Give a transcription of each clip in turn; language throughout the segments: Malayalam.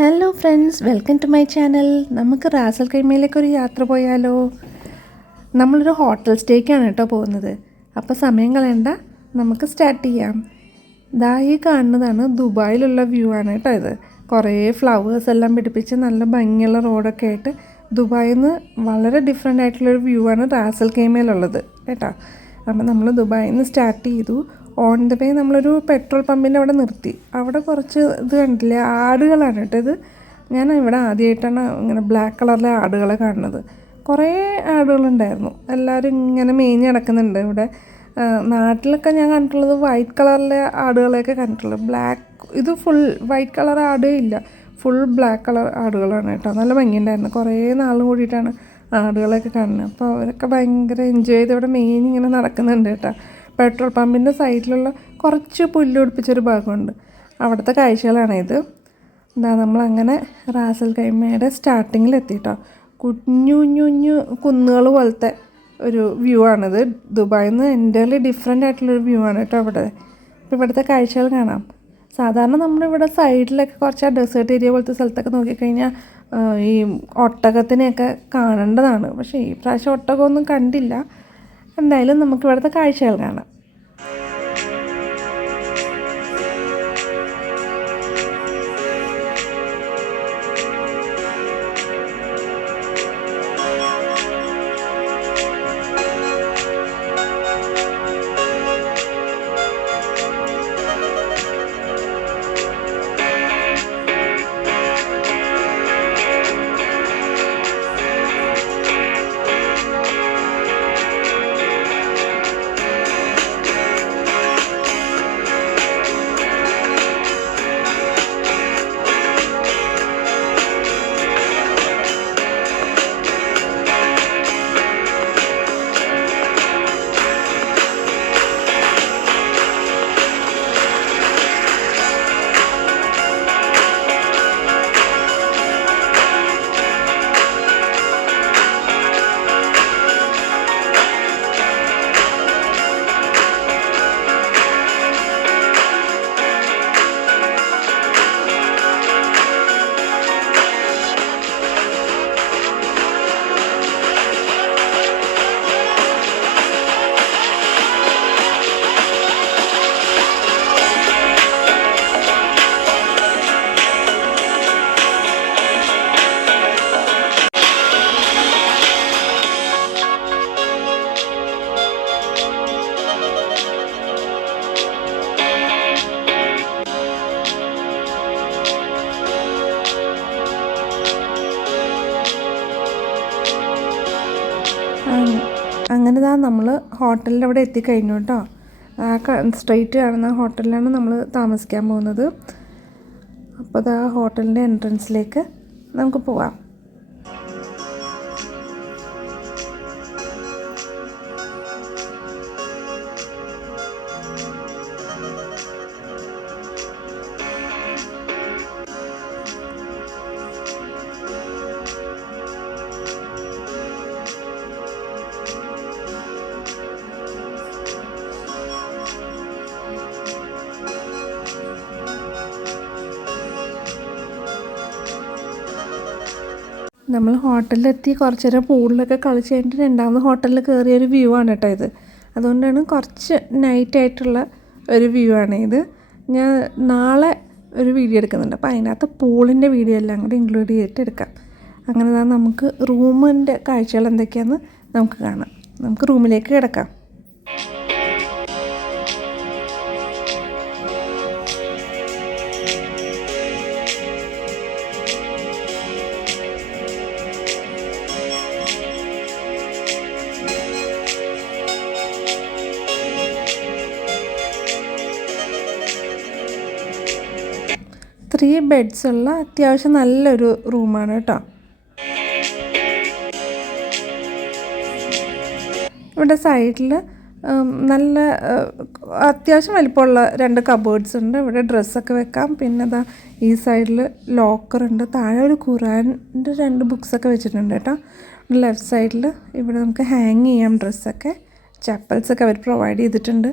Hello friends, welcome to my channel. നമുക്ക് റാസൽ ഖൈമയിലേക്കൊരു യാത്ര പോയാലോ? നമ്മളൊരു ഹോട്ടൽ സ്റ്റേക്കാണ് കേട്ടോ പോകുന്നത്. അപ്പോൾ സമയം കളയണ്ട, നമുക്ക് സ്റ്റാർട്ട് ചെയ്യാം. ദാ ഈ കാണുന്നതാണ് ദുബായിലുള്ള വ്യൂ ആണ് കേട്ടോ ഇത്. കുറേ ഫ്ലവേഴ്സ് എല്ലാം പിടിപ്പിച്ച് നല്ല ഭംഗിയുള്ള റോഡൊക്കെ ആയിട്ട് ദുബായിൽ നിന്ന് വളരെ ഡിഫറെൻ്റ് ആയിട്ടുള്ളൊരു വ്യൂ ആണ് റാസൽ ഖൈമയിലുള്ളത് കേട്ടോ. അപ്പോൾ നമ്മൾ ദുബായിൽ നിന്ന് സ്റ്റാർട്ട് ചെയ്തു. ഓൺ ദ വേ നമ്മളൊരു പെട്രോൾ പമ്പിൻ്റെ അവിടെ നിർത്തി. അവിടെ കുറച്ച് ഇത് കണ്ടില്ലേ, ആടുകളാണ് കേട്ടോ ഇത്. ഞാൻ ഇവിടെ ആദ്യമായിട്ടാണ് ഇങ്ങനെ ബ്ലാക്ക് കളറിലെ ആടുകളെ കാണുന്നത്. കുറേ ആടുകളുണ്ടായിരുന്നു, എല്ലാവരും ഇങ്ങനെ മേഞ്ഞ് നടക്കുന്നുണ്ട് ഇവിടെ. നാട്ടിലൊക്കെ ഞാൻ കണ്ടിട്ടുള്ളത് വൈറ്റ് കളറിലെ ആടുകളെയൊക്കെ കണ്ടിട്ടുള്ളത്. ഇത് ഫുൾ വൈറ്റ് കളർ ആടേ ഇല്ല, ഫുൾ ബ്ലാക്ക് കളർ ആടുകളാണ് കേട്ടോ. നല്ല ഭംഗിയുണ്ടായിരുന്നു. കുറേ നാളും കൂടിയിട്ടാണ് ആടുകളെയൊക്കെ കാണുന്നത്. അപ്പോൾ അവരൊക്കെ ഭയങ്കര എൻജോയ് ചെയ്ത് ഇവിടെ മേഞ്ഞിങ്ങനെ നടക്കുന്നുണ്ട് കേട്ടോ. പെട്രോൾ പമ്പിൻ്റെ സൈഡിലുള്ള കുറച്ച് പുല്ല് പിടിപ്പിച്ചൊരു ഭാഗമുണ്ട്, അവിടുത്തെ കാഴ്ചകളാണിത്. എന്താ നമ്മളങ്ങനെ റാസൽ ഖൈമയുടെ സ്റ്റാർട്ടിങ്ങിൽ എത്തിയിട്ടോ. കുഞ്ഞു കുഞ്ഞു കുന്നുകൾ പോലത്തെ ഒരു വ്യൂ ആണിത്. ദുബായിൽ നിന്ന് എൻ്റർലി ഡിഫറെൻ്റ് ആയിട്ടുള്ളൊരു വ്യൂ ആണ് കേട്ടോ ഇവിടെ. ഇപ്പോൾ ഇവിടുത്തെ കാഴ്ചകൾ കാണാം. സാധാരണ നമ്മളിവിടെ സൈഡിലൊക്കെ കുറച്ച് ആ ഡെസേർട്ട് ഏരിയ പോലത്തെ സ്ഥലത്തൊക്കെ നോക്കിക്കഴിഞ്ഞാൽ ഈ ഒട്ടകത്തിനെയൊക്കെ കാണേണ്ടതാണ്. പക്ഷേ ഈ പ്രാവശ്യം ഒട്ടകമൊന്നും കണ്ടില്ല. എന്തായാലും നമുക്ക് ഇവിടുത്തെ കാഴ്ചകൾ കാണാം. അങ്ങനെ നമ്മൾ ഹോട്ടലിൻ്റെ അവിടെ എത്തിക്കഴിഞ്ഞു കേട്ടോ. സ്ട്രെയിറ്റ് കാണുന്ന ഹോട്ടലിലാണ് നമ്മൾ താമസിക്കാൻ പോകുന്നത്. അപ്പോൾ അത് ഹോട്ടലിൻ്റെ എൻട്രൻസിലേക്ക് നമുക്ക് പോവാം. നമ്മൾ ഹോട്ടലിലെത്തി കുറച്ച് നേരം പൂളിലൊക്കെ കളിച്ച് കഴിഞ്ഞിട്ട് രണ്ടാമത് ഹോട്ടലിൽ കയറിയൊരു വ്യൂ ആണ് കേട്ടോ ഇത്. അതുകൊണ്ടാണ് കുറച്ച് നൈറ്റായിട്ടുള്ള ഒരു വ്യൂ ആണ് ഇത്. ഞാൻ നാളെ ഒരു വീഡിയോ എടുക്കുന്നുണ്ട്, അപ്പോൾ അതിനകത്ത് പൂളിൻ്റെ വീഡിയോ എല്ലാം കൂടി ഇൻക്ലൂഡ് ചെയ്തിട്ട് എടുക്കാം. അങ്ങനെ നമുക്ക് റൂമിൻ്റെ കാഴ്ചകൾ എന്തൊക്കെയാണെന്ന് നമുക്ക് കാണാം. നമുക്ക് റൂമിലേക്ക് കിടക്കാം. ത്രീ ബെഡ്സ് ഉള്ള അത്യാവശ്യം നല്ലൊരു റൂമാണ് കേട്ടോ. ഇവിടെ സൈഡിൽ നല്ല അത്യാവശ്യം വലിപ്പമുള്ള 2 കബേർഡ്സ് ഉണ്ട്. ഇവിടെ ഡ്രസ്സൊക്കെ വെക്കാം. പിന്നെ അതാ ഈ സൈഡിൽ ലോക്കറുണ്ട്. താഴെ ഒരു ഖുറാൻ്റെ 2 ബുക്സൊക്കെ വെച്ചിട്ടുണ്ട് കേട്ടോ. ലെഫ്റ്റ് സൈഡിൽ ഇവിടെ നമുക്ക് ഹാങ് ചെയ്യാം ഡ്രസ്സൊക്കെ. ചപ്പൽസൊക്കെ അവർ പ്രൊവൈഡ് ചെയ്തിട്ടുണ്ട്.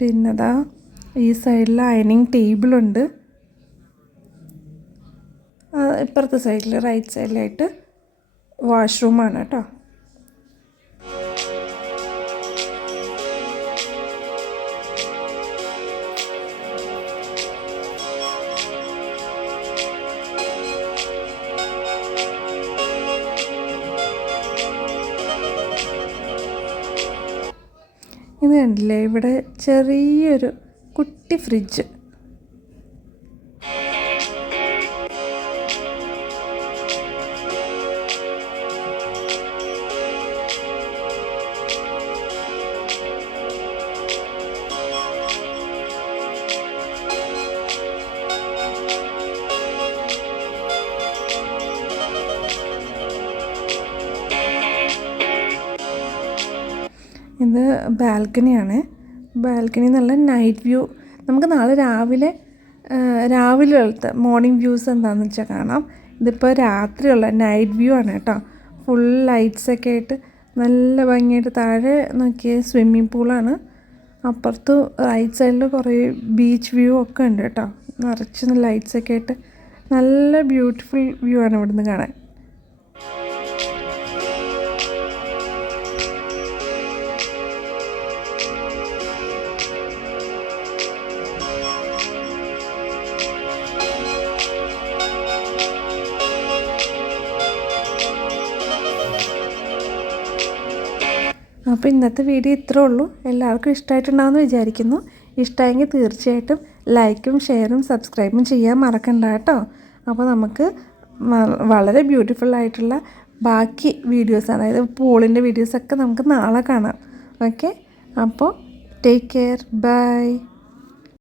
പിന്നെ ഈ സൈഡിൽ അയണിങ് ടേബിളുണ്ട്. ഇപ്പുറത്തെ സൈഡിൽ റൈറ്റ് സൈഡിലായിട്ട് വാഷ്റൂമാണ് കേട്ടോ. ഇത് കണ്ടില്ലേ, ഇവിടെ ചെറിയൊരു കുട്ടി ഫ്രിഡ്ജ്. ഇത് ബാൽക്കണിയാണ്. ബാൽക്കണി നല്ല നൈറ്റ് വ്യൂ. നമുക്ക് നാളെ രാവിലെയുള്ളത് മോർണിംഗ് വ്യൂസ് എന്താണെന്ന് വെച്ചാൽ കാണാം. ഇതിപ്പോൾ രാത്രിയുള്ള നൈറ്റ് വ്യൂ ആണ് കേട്ടോ. ഫുൾ ലൈറ്റ്സൊക്കെ ആയിട്ട് നല്ല ഭംഗിയായിട്ട്. താഴെ നോക്കിയ സ്വിമ്മിങ് പൂളാണ്. അപ്പുറത്ത് റൈറ്റ് സൈഡിൽ കുറേ ബീച്ച് വ്യൂ ഒക്കെ ഉണ്ട് കേട്ടോ. നിറച്ച് ലൈറ്റ്സൊക്കെ ആയിട്ട് നല്ല ബ്യൂട്ടിഫുൾ വ്യൂ ആണ് ഇവിടുന്ന് കാണാൻ. അപ്പോൾ ഇന്നത്തെ വീഡിയോ ഇത്രേ ഉള്ളൂ. എല്ലാവർക്കും ഇഷ്ടമായിട്ടുണ്ടാകുമെന്ന് വിചാരിക്കുന്നു. ഇഷ്ടമായെങ്കിൽ തീർച്ചയായിട്ടും ലൈക്കും ഷെയറും സബ്സ്ക്രൈബും ചെയ്യാൻ മറക്കണ്ട കേട്ടോ. അപ്പോൾ നമുക്ക് വളരെ ബ്യൂട്ടിഫുള്ളായിട്ടുള്ള ബാക്കി വീഡിയോസ്, അതായത് പൂളിൻ്റെ വീഡിയോസൊക്കെ നമുക്ക് നാളെ കാണാം. ഓക്കെ, അപ്പോൾ ടേക്ക് കെയർ, ബൈ.